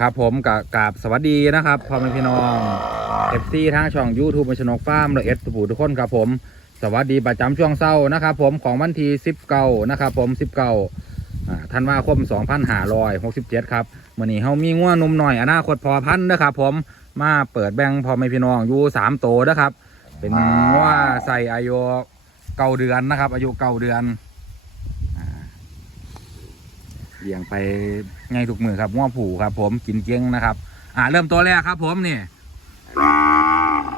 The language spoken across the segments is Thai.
ครับผมกับกราบสวัสดีนะครับพ่อแม่พี่น้องเอฟซีทางช่องยูทูบมชนกฟาร์มและเอสปูทุกคนครับผม สวัสดีประจำช่วงเศร้านะครับผมของวันที่สิบเก้านะครับผมสิบเก้าธันวาคมสองพันห้าร้อยหกสิบเจ็ดครับมื่อนี้เฮามีง่วนุ่มหน่อยอนาคตพอพันนะครับผมมาเปิดแบงพ่อแม่พี่น้องอยู่สามโตนะครับ เป็นง่วใส่อายุเก้าเดือนนะครับ อายุเก้าเดือน เลี้ยงไปไงทุกมือครับง่วผูครับ ผมกินเก้งนะครับ อ่าเริ่มตัวแรกครับ ผมนี่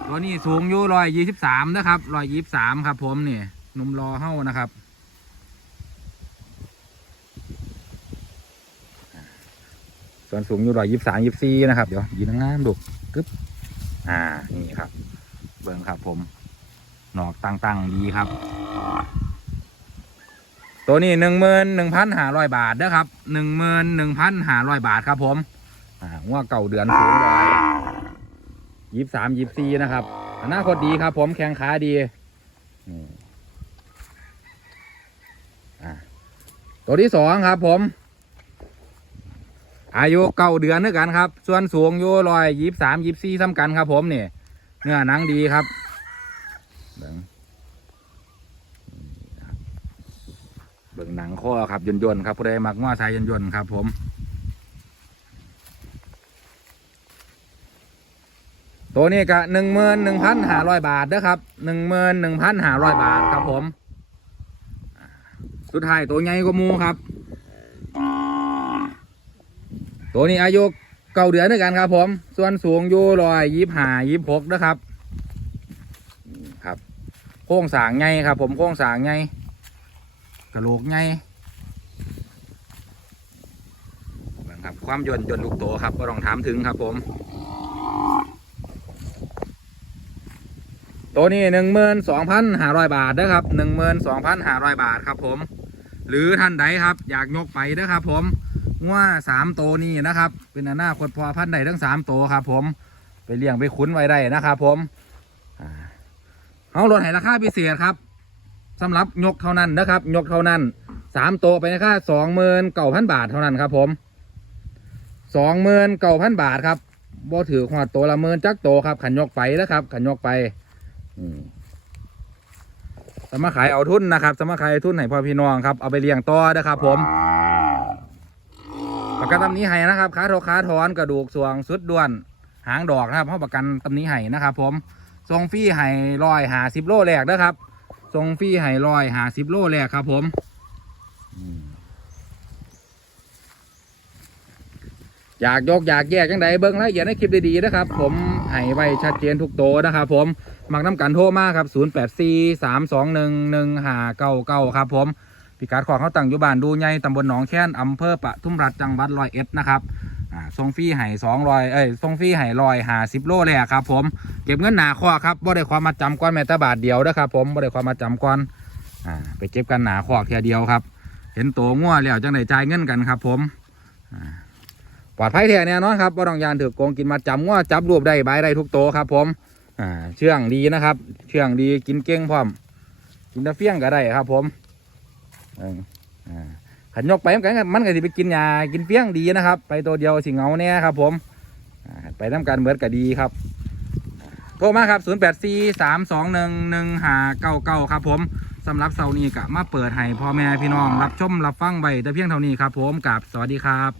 ตัวนี้สูงอยู่ร้อยยี่สิบสามนะครับร้อยยี่สิบสามครับ ผมนี่หนุ่มรอเฮ้านะครับส่วนสูงอยู่ร้อยยี่สิบสามยี่สิบสี่นะครับเดี๋ยวยืนงามดูกึ๊บอ่านี่ครับ เบิ่งครับ ผมหนอกตั้งๆดีครับ ตัวนี้หนึ่งหมื่นหนึ่งพันห้าร้อยบาทนะครับหนึ่งหมื่นหนึ่งพันห้าร้อยบาทครับผมอ่าว่าเก่าเดือนสูงร้อยยี่สามยี่สี่นะครับอนาคตดีครับ ผมแข้งขาดีตัวที่สองครับ ผม อายุเก้าเดือนด้วยกันครับ ส่วนสูงอยู่ร้อยยี่สามยี่สี่ซ้ำกันครับ ผมเนี่ยเนื้อหนังดีครับ เบิ่งหนังข้อครับยนยนๆครับผู้ใดมักง้อสายยนยนๆครับ ผมตัวนี้ก็หนึ่งหมื่นหนึ่งพันห้าร้อยบาทนะครับหนึ่งหมื่นหนึ่งพันห้าร้อยบาทครับผม สุดท้ายตัวใหญ่กว่ามูครับ ตัวนี้อายุเก้าเดือนด้วยกันครับ ผม ส่วนสูงอยู่ร้อยยี่ห้ายี่หกนะครับ ครับ โค้งสางไงครับ ผมโค้งสางไง กระโหลกไงครับความยนต์ยนต์ลูกโตครับก็ต้องถามถึงครับผม ตัวนี้หนึ่งหมื่นสองพันห้าร้อยบาทนะครับหนึ่งหมื่นสองพันห้าร้อยบาทครับผม หรือท่านใดครับอยากยกไปนะครับผมว่าสามตัวนี้นะครับ เป็นอนาคตพอพันใดทั้งสามตัวครับผมไปเลี้ยงไปคุ้นไว้ได้นะครับผมเอาลดให้ราคาพิเศษครับ สำหรับยกเท่านั้นนะครับ ยกเท่านั้นสามตัวไปราคาสองหมื่นเก้าพันบาทเท่านั้นครับ ผมสองหมื่นเก้าพันบาทครับบ่ถือขวดตัวละหมื่นจักโตวครับ ขันยกไปนะครับ ขันยกไปมสมาขายเอาทุนนะครับ สมาขายเอาทุนให้พ่อพี่น้องครับเอาไปเลี้ยงต่อนะครับ ผมประกันตำนี้ให้นะครับขาโทขาถอนกระดูกสวงสุดด้วน หางดอกนะครับเพราะประกันตำนี้ให้นะครับ ผมทรงฟรีให้ร้อยหาสิบโลแรกนะครับ ทรงฟรีให้ร้อยหาสิบโลแรกครับผมอยากยกอยากแยกจังใดเบิ้งแล้วอย่าได้คลิปดีๆนะครับ ผมให้ไว้ชัดเจนทุกโตนะครับผมมักน้ำกันโทรมาครับ 0 8 4 3 2 1 1 5 9 9 ครับผมพิกัดของเขาตั้งอยู่บ้านดูใหญ่ตำบลหนองแค้นอำเภอปะทุ่มรัฐจังหวัดร้อยเอ็ดนะครับ อ่าทรงฟรีให้สองรอยเอ้ยทรงฟรีให้รอยหาสิบโลเลยอะครับ ผมเก็บเงินหนาข้อครับบ่ได้ความมาจำก้อนแมต่บาทเดียวนะครับ ผมบ่ได้ความมาจำก้อนอ่าไปเก็บกันหนาข้อเทียเดียวครับ เห็นตัวง่วแล้วจังไดจ่ายเงินกันครับ ผมปลอดภัยแท้แน่นอนครับบ่ต้องยานถือโกงกินมาจำง่วจับรวบได้ใบได้ทุกโตครับ ผมอ่าเชื่องดีนะครับ เชื่องดีกินเก่งพร้อมกินตะเฟียงก็ได้ครับ ผมอ่า ขันยกไปมันก็มันก็สิไปกินยากินเปี้ยงดีนะครับ ไปตัวเดียวสิเงาเนี่ยครับ ผมไปทำการเบิดก็ดีครับโทรมาครับ 0 8 4 3 2 1 1 5 9 9 ครับ ผมสำหรับเสาร์นี้กะมาเปิดให้พ่อแม่พี่น้อง รับชมรับฟังไว้แต่เพียงเท่านี้ครับ ผมกับสวัสดีครับ